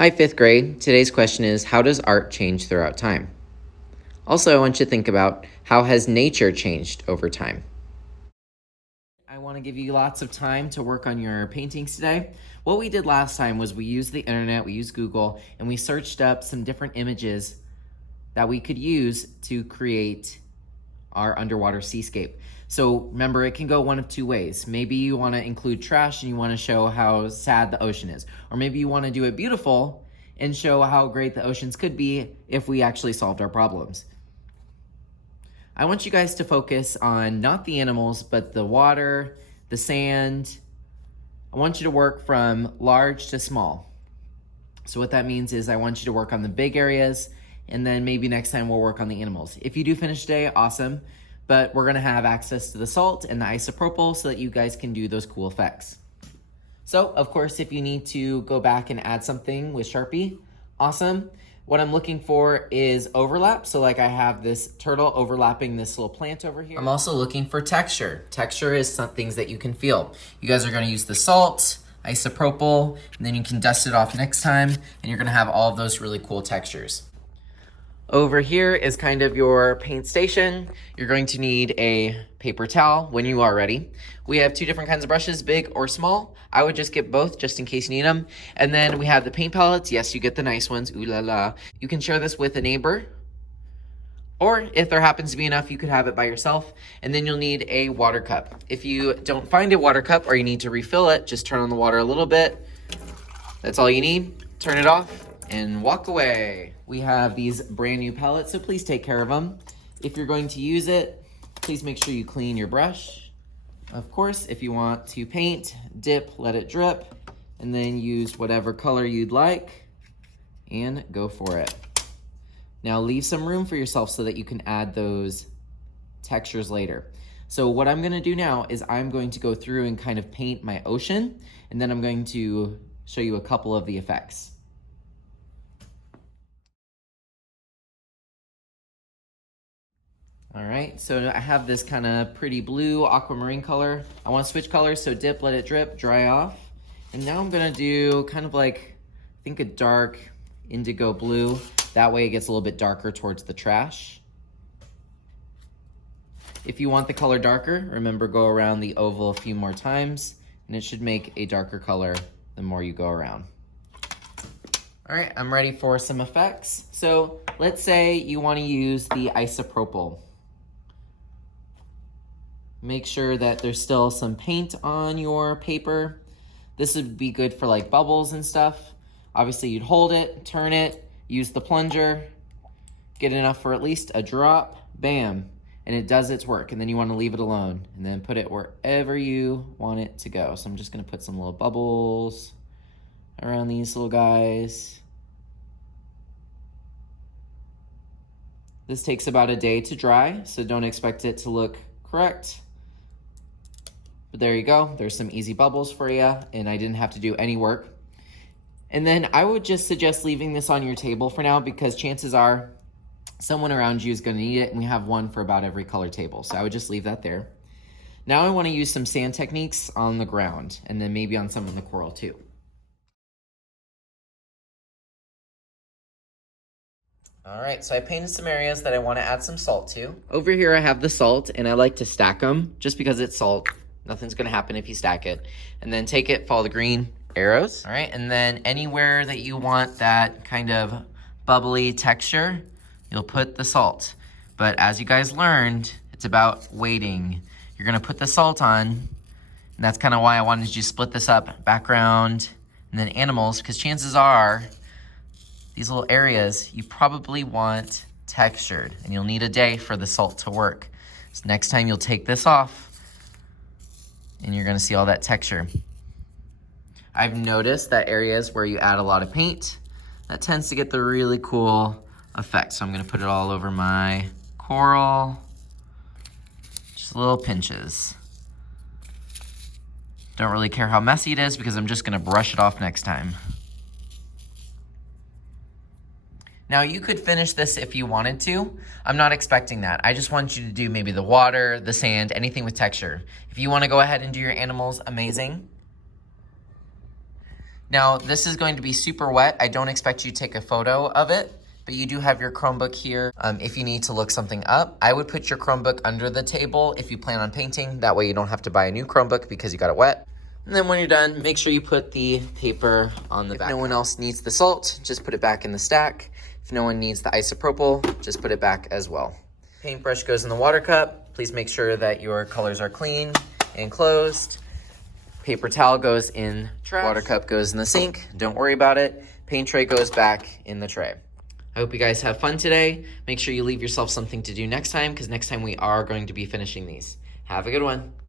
Hi, fifth grade. Today's question is, how does art change throughout time? Also, I want you to think about, how has nature changed over time? I want to give you lots of time to work on your paintings today. What we did last time was we used the internet, we used Google, and we searched up some different images that we could use to create our underwater seascape. So remember, it can go one of two ways. Maybe you want to include trash and you want to show how sad the ocean is. Or maybe you want to do it beautiful and show how great the oceans could be if we actually solved our problems. I want you guys to focus on not the animals, but the water, the sand. I want you to work from large to small. So what that means is I want you to work on the big areas, and then maybe next time we'll work on the animals. If you do finish today, awesome. But we're gonna have access to the salt and the isopropyl so that you guys can do those cool effects. So, of course, if you need to go back and add something with Sharpie, awesome. What I'm looking for is overlap. So like I have this turtle overlapping this little plant over here. I'm also looking for texture. Texture is some things that you can feel. You guys are gonna use the salt, isopropyl, and then you can dust it off next time, and you're gonna have all of those really cool textures. Over here is kind of your paint station. You're going to need a paper towel when you are ready. We have two different kinds of brushes, big or small. I would just get both just in case you need them. And then we have the paint palettes. Yes, you get the nice ones, ooh la la. You can share this with a neighbor, or if there happens to be enough, you could have it by yourself. And then you'll need a water cup. If you don't find a water cup or you need to refill it, just turn on the water a little bit. That's all you need. Turn it off and walk away. We have these brand new palettes, so please take care of them. If you're going to use it, please make sure you clean your brush. Of course, if you want to paint, dip, let it drip, and then use whatever color you'd like, and go for it. Now leave some room for yourself so that you can add those textures later. So what I'm gonna do now is I'm going to go through and kind of paint my ocean, and then I'm going to show you a couple of the effects. All right, so I have this kind of pretty blue aquamarine color. I want to switch colors, so dip, let it drip, dry off. And now I'm gonna do kind of like, I think a dark indigo blue. That way it gets a little bit darker towards the trash. If you want the color darker, remember go around the oval a few more times, and it should make a darker color the more you go around. All right, I'm ready for some effects. So let's say you want to use the isopropyl. Make sure that there's still some paint on your paper. This would be good for like bubbles and stuff. Obviously you'd hold it, turn it, use the plunger, get enough for at least a drop, bam, and it does its work. And then you want to leave it alone and then put it wherever you want it to go. So I'm just gonna put some little bubbles around these little guys. This takes about a day to dry, so don't expect it to look correct. But there you go, there's some easy bubbles for you, and I didn't have to do any work. And then I would just suggest leaving this on your table for now, because chances are someone around you is gonna need it, and we have one for about every color table. So I would just leave that there. Now I wanna use some sand techniques on the ground, and then maybe on some of the coral too. All right, so I painted some areas that I wanna add some salt to. Over here I have the salt, and I like to stack them just because it's salt. Nothing's gonna happen if you stack it. And then take it, follow the green arrows. All right, and then anywhere that you want that kind of bubbly texture, you'll put the salt. But as you guys learned, it's about waiting. You're gonna put the salt on, and that's kind of why I wanted you to split this up, background, and then animals, because chances are, these little areas, you probably want textured, and you'll need a day for the salt to work. So next time you'll take this off, and you're gonna see all that texture. I've noticed that areas where you add a lot of paint, that tends to get the really cool effect. So I'm gonna put it all over my coral, just little pinches. Don't really care how messy it is because I'm just gonna brush it off next time. Now you could finish this if you wanted to. I'm not expecting that. I just want you to do maybe the water, the sand, anything with texture. If you wanna go ahead and do your animals, amazing. Now, this is going to be super wet. I don't expect you to take a photo of it, but you do have your Chromebook here. If you need to look something up, I would put your Chromebook under the table if you plan on painting. That way you don't have to buy a new Chromebook because you got it wet. And then when you're done, make sure you put the paper on the back. If no one else needs the salt, just put it back in the stack. If no one needs the isopropyl, just put it back as well. Paintbrush goes in the water cup. Please make sure that your colors are clean and closed. Paper towel goes in trash. Water cup goes in the sink. Don't worry about it. Paint tray goes back in the tray. I hope you guys have fun today. Make sure you leave yourself something to do next time, because next time we are going to be finishing these. Have a good one.